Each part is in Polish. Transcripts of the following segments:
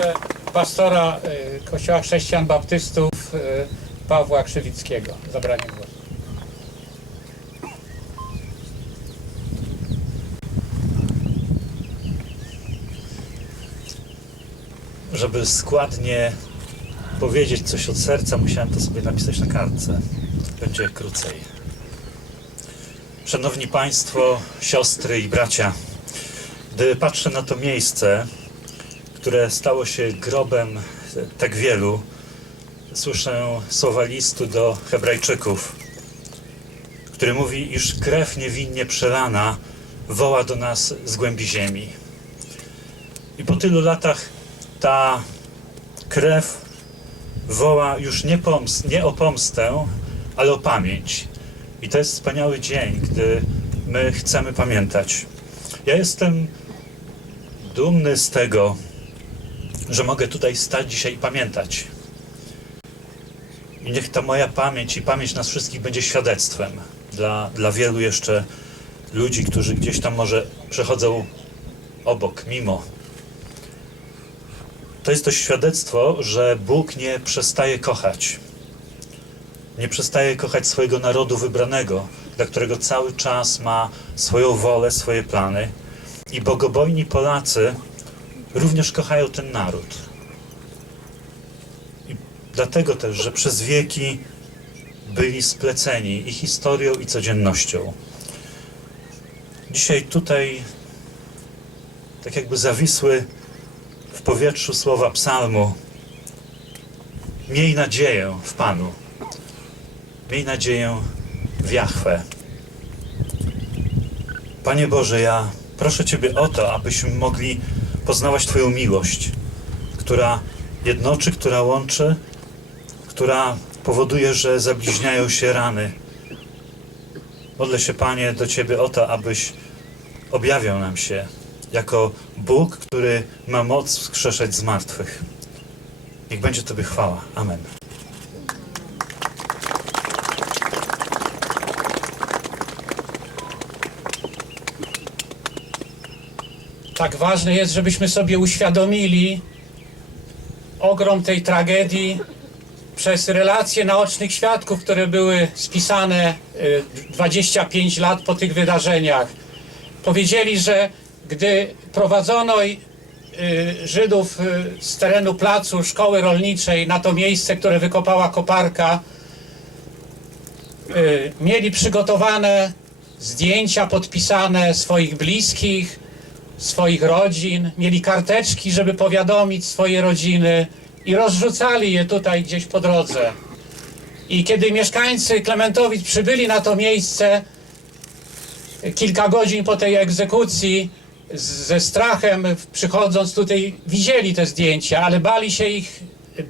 Proszę pastora y, Kościoła Chrześcijan Baptystów y, Pawła Krzywickiego zabranie głosu. Żeby składnie powiedzieć coś od serca, musiałem to sobie napisać na kartce. Będzie krócej. Szanowni Państwo, siostry i bracia, gdy patrzę na to miejsce, które stało się grobem tak wielu, słyszę słowa listu do Hebrajczyków, który mówi, iż krew niewinnie przelana woła do nas z głębi ziemi. I po tylu latach ta krew woła już nie, poms- nie o pomstę, ale o pamięć. I to jest wspaniały dzień, gdy my chcemy pamiętać. Ja jestem dumny z tego, że mogę tutaj stać dzisiaj i pamiętać. I niech ta moja pamięć i pamięć nas wszystkich będzie świadectwem dla, dla wielu jeszcze ludzi, którzy gdzieś tam może przechodzą obok, mimo. To jest to świadectwo, że Bóg nie przestaje kochać. Nie przestaje kochać swojego narodu wybranego, dla którego cały czas ma swoją wolę, swoje plany. I bogobojni Polacy również kochają ten naród. I dlatego też, że przez wieki byli spleceni i historią, i codziennością. Dzisiaj tutaj tak jakby zawisły w powietrzu słowa psalmu. Miej nadzieję w Panu. Miej nadzieję w Jahwe. Panie Boże, ja proszę Ciebie o to, abyśmy mogli poznawać Twoją miłość, która jednoczy, która łączy, która powoduje, że zabliźniają się rany. Modlę się, Panie, do Ciebie o to, abyś objawiał nam się jako Bóg, który ma moc wskrzeszać z martwych. Niech będzie Tobie chwała. Amen. Tak ważne jest, żebyśmy sobie uświadomili ogrom tej tragedii przez relacje naocznych świadków, które były spisane y, 25 lat po tych wydarzeniach. Powiedzieli, że gdy prowadzono y, Żydów y, z terenu placu szkoły rolniczej na to miejsce, które wykopała koparka, y, mieli przygotowane zdjęcia podpisane swoich bliskich, swoich rodzin, mieli karteczki, żeby powiadomić swoje rodziny i rozrzucali je tutaj gdzieś po drodze. I kiedy mieszkańcy Klementowic przybyli na to miejsce kilka godzin po tej egzekucji, ze strachem przychodząc tutaj widzieli te zdjęcia, ale bali się ich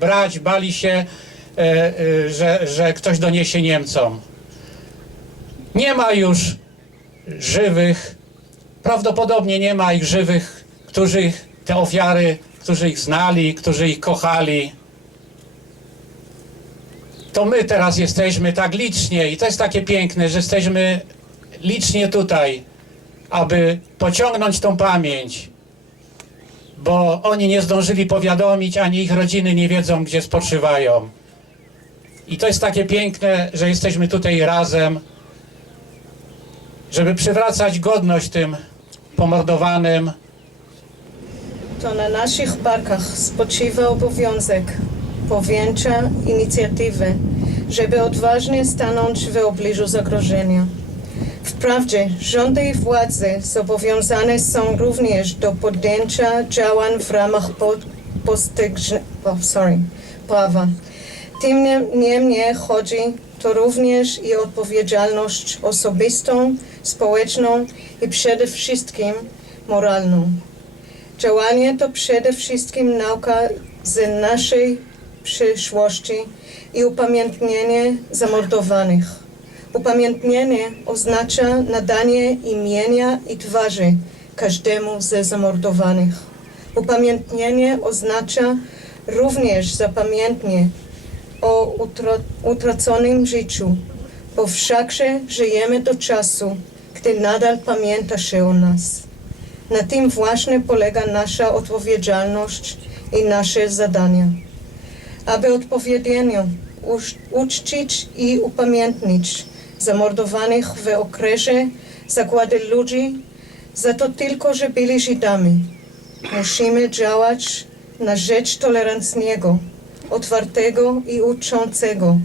brać, bali się, e, e, że, że ktoś doniesie Niemcom. Nie ma już żywych prawdopodobnie nie ma ich żywych, którzy te ofiary, którzy ich znali, którzy ich kochali. To my teraz jesteśmy tak licznie i to jest takie piękne, że jesteśmy licznie tutaj, aby pociągnąć tą pamięć, bo oni nie zdążyli powiadomić, ani ich rodziny nie wiedzą, gdzie spoczywają. I to jest takie piękne, że jesteśmy tutaj razem, żeby przywracać godność tym pomordowanym, To na naszych barkach spoczywa obowiązek powieńcza inicjatywy, żeby odważnie stanąć w obliczu zagrożenia. Wprawdzie rządy i władze zobowiązane są również do podjęcia działań w ramach po, oh, sorry, prawa. Tym nie- niemniej chodzi to również i odpowiedzialność osobistą, społeczną i przede wszystkim moralną. Działanie to przede wszystkim nauka z naszej przyszłości i upamiętnienie zamordowanych. Upamiętnienie oznacza nadanie imienia i twarzy każdemu ze zamordowanych. Upamiętnienie oznacza również zapamiętnie o utraconym życiu, bo wszakże żyjemy do czasu, gdy nadal pamięta się o nas. Na tym właśnie polega nasza odpowiedzialność i nasze zadania. Aby odpowiednio ucz- uczcić i upamiętnić zamordowanych w okresie zagłady ludzi za to tylko, że byli Żydami. Musimy działać na rzecz tolerancyjnego, otwartego i uczącego,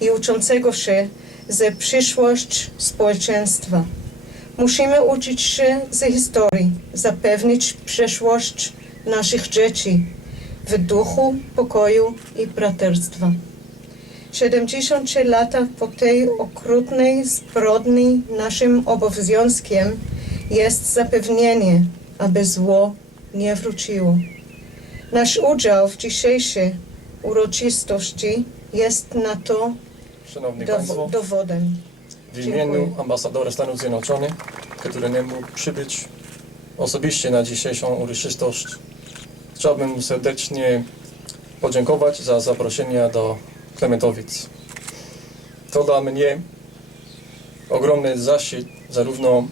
i uczącego się za przyszłość społeczeństwa. Musimy uczyć się z historii, zapewnić przyszłość naszych dzieci w duchu pokoju i braterstwa. 73 lata po tej okrutnej zbrodni naszym obowiązkiem jest zapewnienie, aby zło nie wróciło. Nasz udział w dzisiejszej uroczystości jest na to Szanowni Państwo, dowodem. w imieniu Dziękuję. ambasadora Stanów Zjednoczonych, który nie mógł przybyć osobiście na dzisiejszą uroczystość, chciałbym serdecznie podziękować za zaproszenie do Klementowic. To dla mnie ogromny zaszczyt, zarówno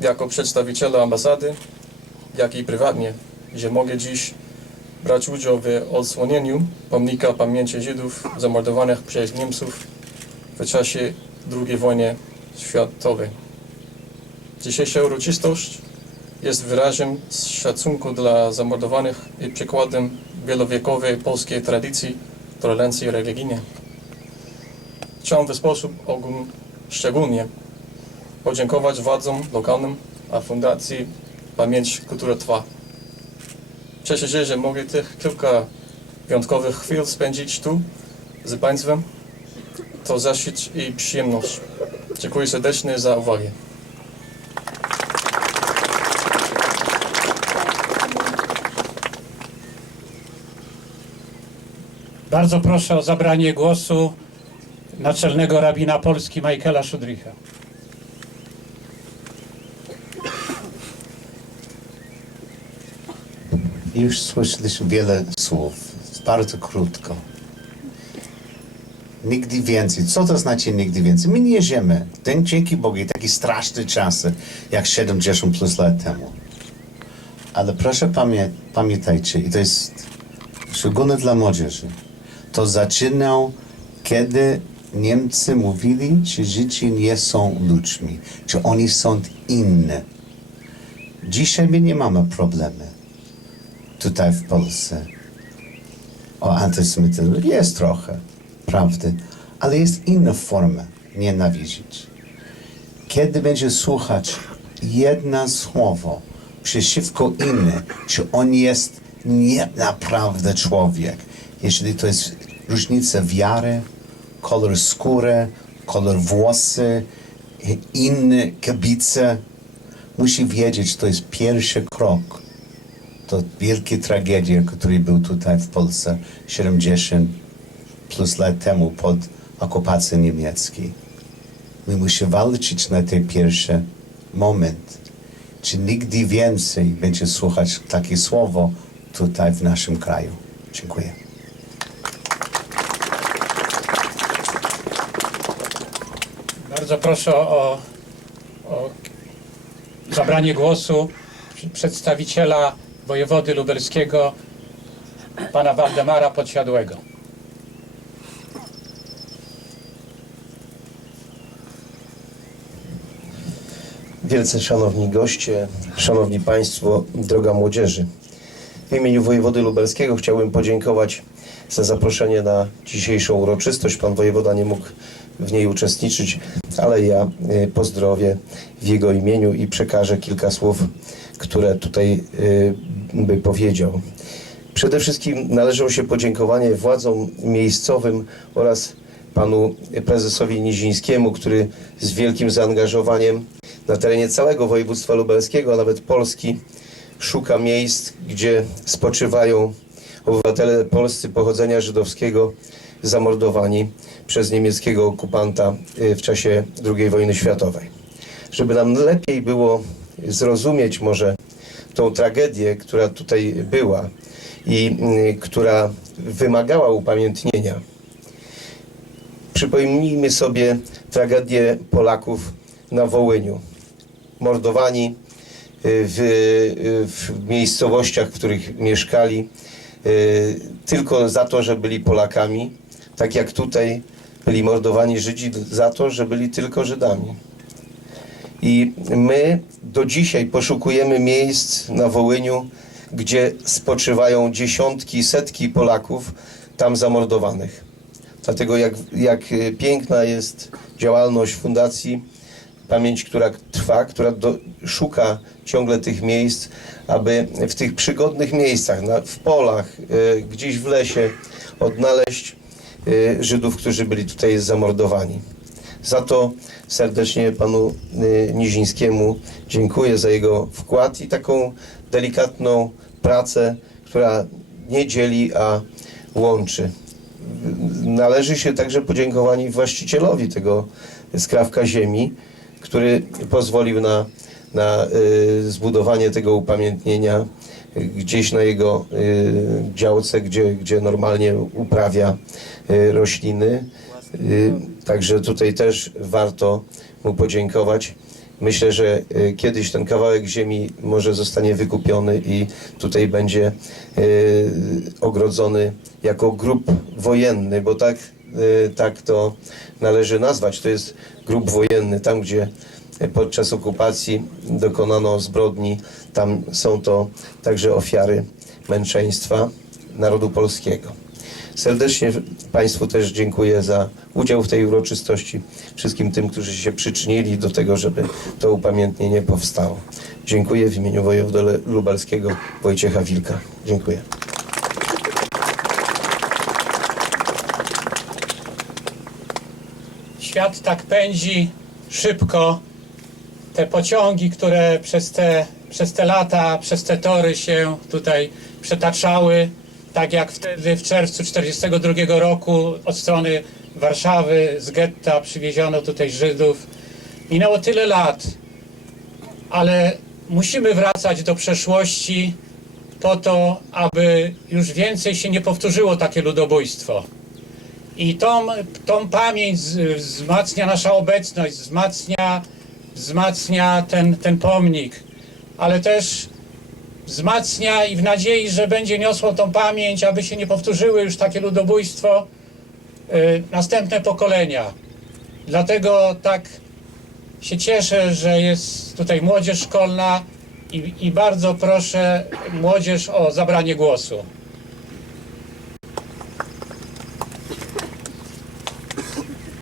jako przedstawiciela ambasady, jak i prywatnie, że mogę dziś brać udział w odsłonieniu pomnika pamięci Żydów zamordowanych przez Niemców w czasie II wojny światowej. Dzisiejsza uroczystość jest wyrazem szacunku dla zamordowanych i przykładem wielowiekowej polskiej tradycji tolerancji religijnej. Chciałem w sposób ogólny szczególnie podziękować władzom lokalnym, a Fundacji Pamięć Kultura Trwa. Cieszę się, że mogę tych kilka wyjątkowych chwil spędzić tu z Państwem to zaszczyt i przyjemność. Dziękuję serdecznie za uwagę. Bardzo proszę o zabranie głosu naczelnego rabina Polski Michaela Szudricha. Już słyszeliśmy wiele słów, bardzo krótko. Nigdy więcej. Co to znaczy nigdy więcej? My nie żyjemy. Ten dzięki Bogu takie straszne czasy, jak 70 plus lat temu. Ale proszę pamię pamiętajcie, i to jest szczególnie dla młodzieży, to zaczynał, kiedy Niemcy mówili, że Żydzi nie są ludźmi, że oni są inne. Dzisiaj my nie mamy problemy tutaj w Polsce o antysemityzm. Jest trochę prawdy, ale jest inna forma nienawidzić. Kiedy będzie słuchać jedno słowo przeciwko inne, czy on jest nie naprawdę człowiek, jeśli to jest różnica wiary, kolor skóry, kolor włosy, inne kibice, musi wiedzieć, to jest pierwszy krok to wielkie tragedie, który był tutaj w Polsce 70 plus lat temu pod okupacją niemiecką. My musimy walczyć na ten pierwszy moment. Czy nigdy więcej będzie słuchać takie słowo tutaj w naszym kraju? Dziękuję. Bardzo proszę o, o zabranie głosu przedstawiciela wojewody lubelskiego, pana Waldemara Podsiadłego. Wielce szanowni goście, szanowni państwo, droga młodzieży. W imieniu wojewody lubelskiego chciałbym podziękować za zaproszenie na dzisiejszą uroczystość. Pan wojewoda nie mógł w niej uczestniczyć, ale ja y, pozdrowię w jego imieniu i przekażę kilka słów, które tutaj y, by powiedział. Przede wszystkim należą się podziękowanie władzom miejscowym oraz panu prezesowi Nizińskiemu, który z wielkim zaangażowaniem na terenie całego województwa lubelskiego, a nawet Polski, szuka miejsc, gdzie spoczywają obywatele polscy pochodzenia żydowskiego zamordowani przez niemieckiego okupanta y, w czasie II wojny światowej. Żeby nam lepiej było zrozumieć może tą tragedię, która tutaj była i y, która wymagała upamiętnienia, przypomnijmy sobie tragedię Polaków na Wołyniu. Mordowani y, w, y, w miejscowościach, w których mieszkali, tylko za to, że byli Polakami, tak jak tutaj byli mordowani Żydzi za to, że byli tylko Żydami. I my do dzisiaj poszukujemy miejsc na Wołyniu, gdzie spoczywają dziesiątki, setki Polaków tam zamordowanych. Dlatego jak, jak y, piękna jest działalność Fundacji Pamięć, która trwa, która do, szuka ciągle tych miejsc, aby w tych przygodnych miejscach, na, w polach, y, gdzieś w lesie odnaleźć y, Żydów, którzy byli tutaj zamordowani. Za to serdecznie panu y, Nizińskiemu dziękuję za jego wkład i taką delikatną pracę, która nie dzieli, a łączy. Należy się także podziękowanie właścicielowi tego skrawka ziemi, który pozwolił na, na y, zbudowanie tego upamiętnienia gdzieś na jego y, działce, gdzie, gdzie normalnie uprawia rośliny. Także tutaj też warto mu podziękować. Myślę, że y, kiedyś ten kawałek ziemi może zostanie wykupiony i tutaj będzie y, ogrodzony jako grób wojenny, bo tak, y, tak to należy nazwać. To jest grób wojenny, tam gdzie podczas okupacji dokonano zbrodni, tam są to także ofiary męczeństwa narodu polskiego. Serdecznie Państwu też dziękuję za udział w tej uroczystości, wszystkim tym, którzy się przyczynili do tego, żeby to upamiętnienie powstało. Dziękuję w imieniu wojewody lubelskiego Wojciecha Wilka. Dziękuję. Świat tak pędzi szybko. Te pociągi, które przez te, przez te lata, przez te tory się tutaj przetaczały, tak jak wtedy w czerwcu 1942 roku od strony Warszawy z getta przywieziono tutaj Żydów. Minęło tyle lat, ale musimy wracać do przeszłości po to, aby już więcej się nie powtórzyło takie ludobójstwo. I tą, tą pamięć wzmacnia nasza obecność, wzmacnia, wzmacnia ten, ten pomnik, ale też wzmacnia i w nadziei, że będzie niosło tą pamięć, aby się nie powtórzyły już takie ludobójstwo, y, następne pokolenia. Dlatego tak się cieszę, że jest tutaj młodzież szkolna i, i bardzo proszę młodzież o zabranie głosu.